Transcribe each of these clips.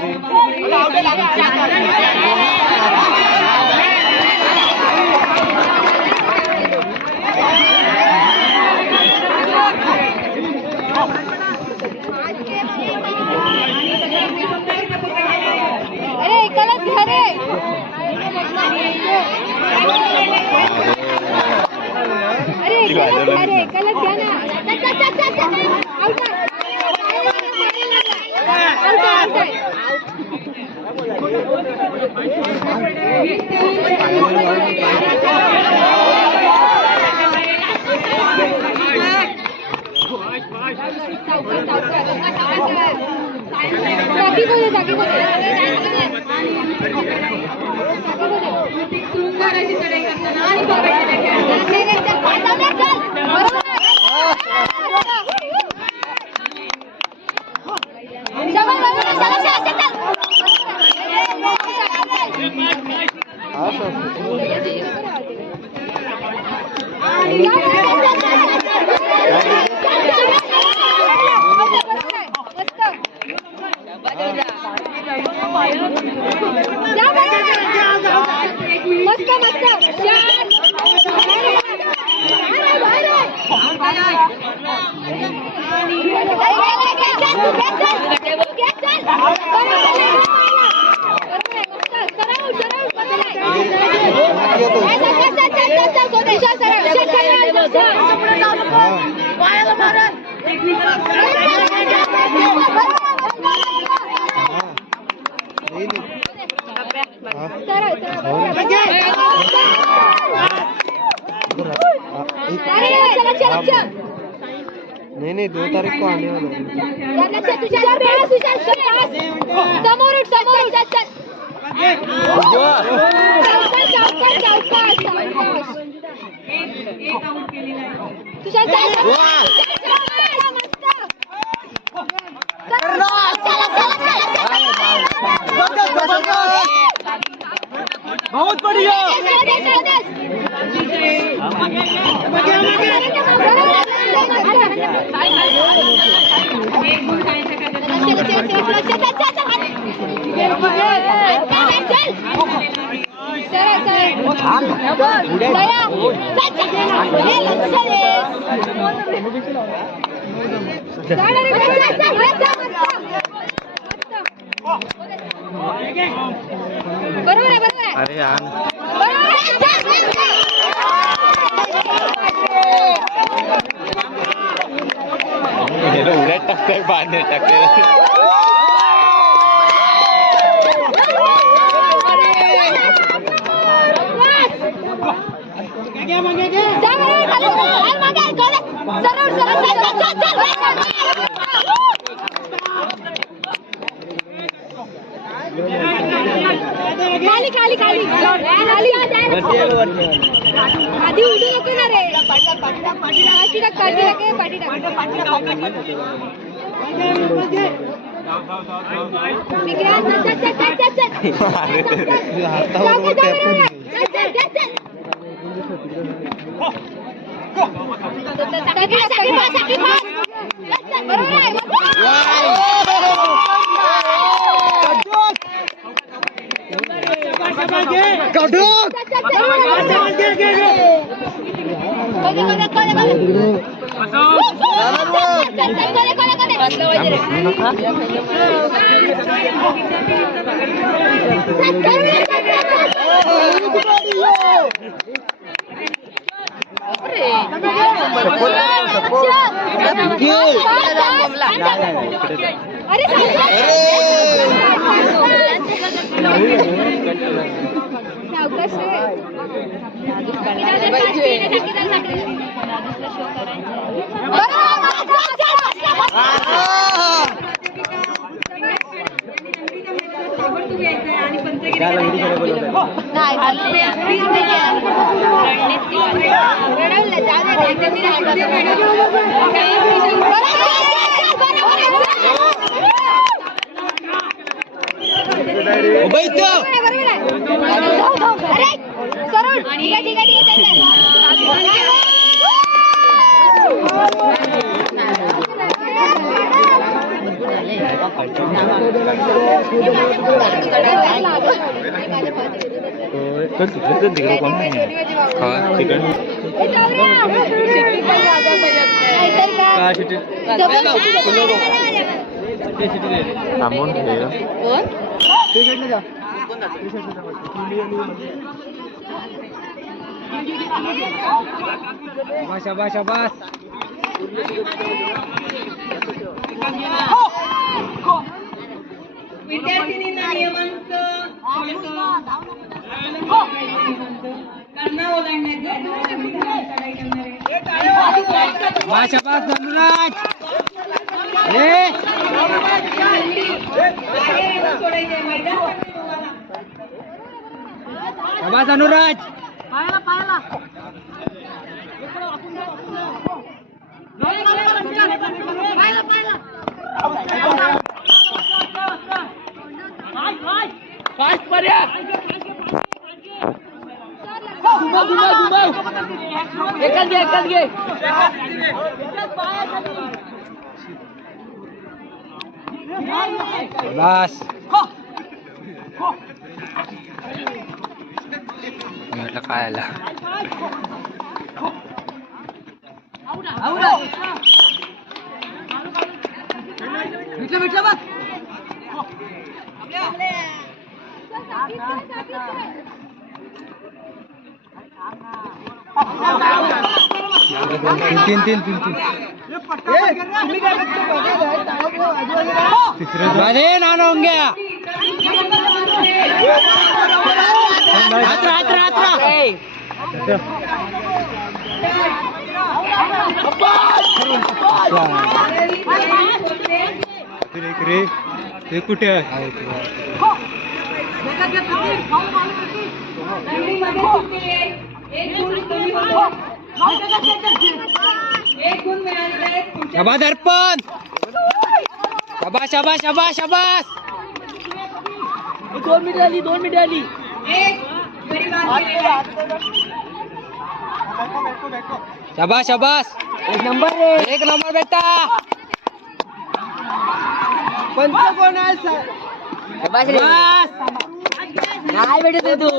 अरे एकलाच घ्या रे. अरे एकलाच घ्या रे, एकलाच घ्या ना. आउट जागी बोले नहीं 2 तारीख को आने वाला है. बहुत बढ़िया. बरोबर आहे. अरे यार उड्या टाकताय पाणी टाकते. आधी उडू नको ना रे. पाठी टाक पाठी तिकडे कोण नाही थांबून शाबाश शाबाश विद्यार्थिनींना नियमांचं करणं ओलांडण्याचं शाबाश धनुराज शाबाश धनुराज बस म्हटलं काय आला भेटलं बघ तीन तीन तीन तीन तिसरे नानो होंगे ते कुठे आहे शाबाश अर्पण शाबाश शाबाश शाबाश शाबाश 2 मिनिट आली 2 मिनिट आली शाबाश शाबाश एक नंबर बेटा पंच कोण आहे शाबाश नाही भेटत तू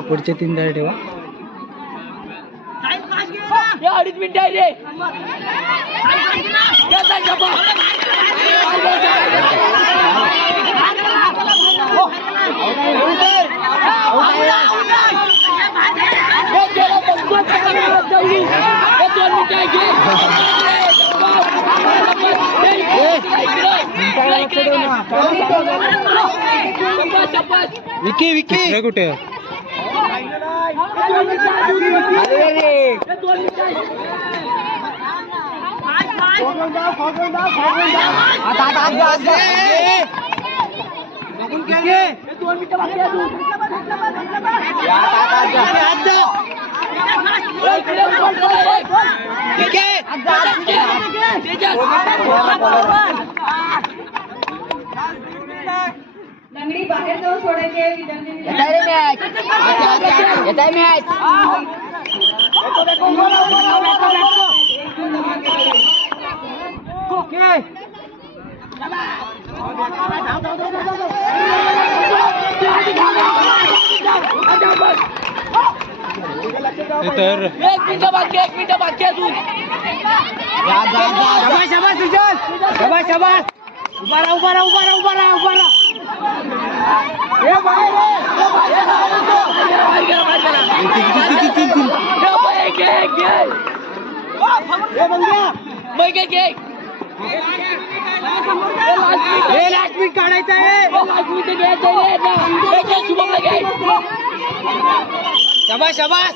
पुढचे 3 दाडे ठेवा 2.5 मिनिट आहे रे विकी विकी कुठे लंगडी बाहेर जाऊन सोडायचे विद्यार्थी तर 1 मिनिट बाकी अजून शाबाश शाबाश सुजल शाबाश शाबाश उभा राहा लास्ट मिनिट काढायचं आहे शाबाश शाबाश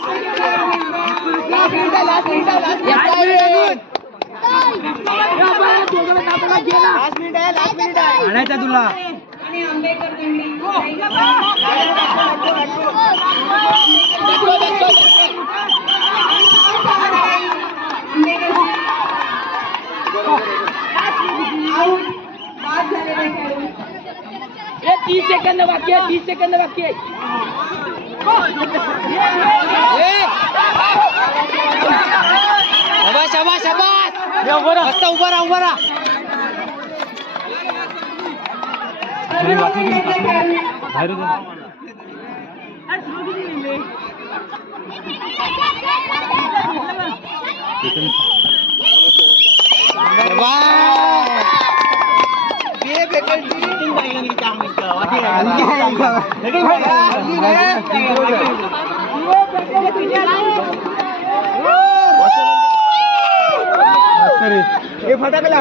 आणायचा तुला आणि आंबेकर दिंडी बाद झालेला खेळ 30 सेकंद बाकी आहे शाबास शाबास शाबास मस्त उभा राहा उभा राहा फटाकला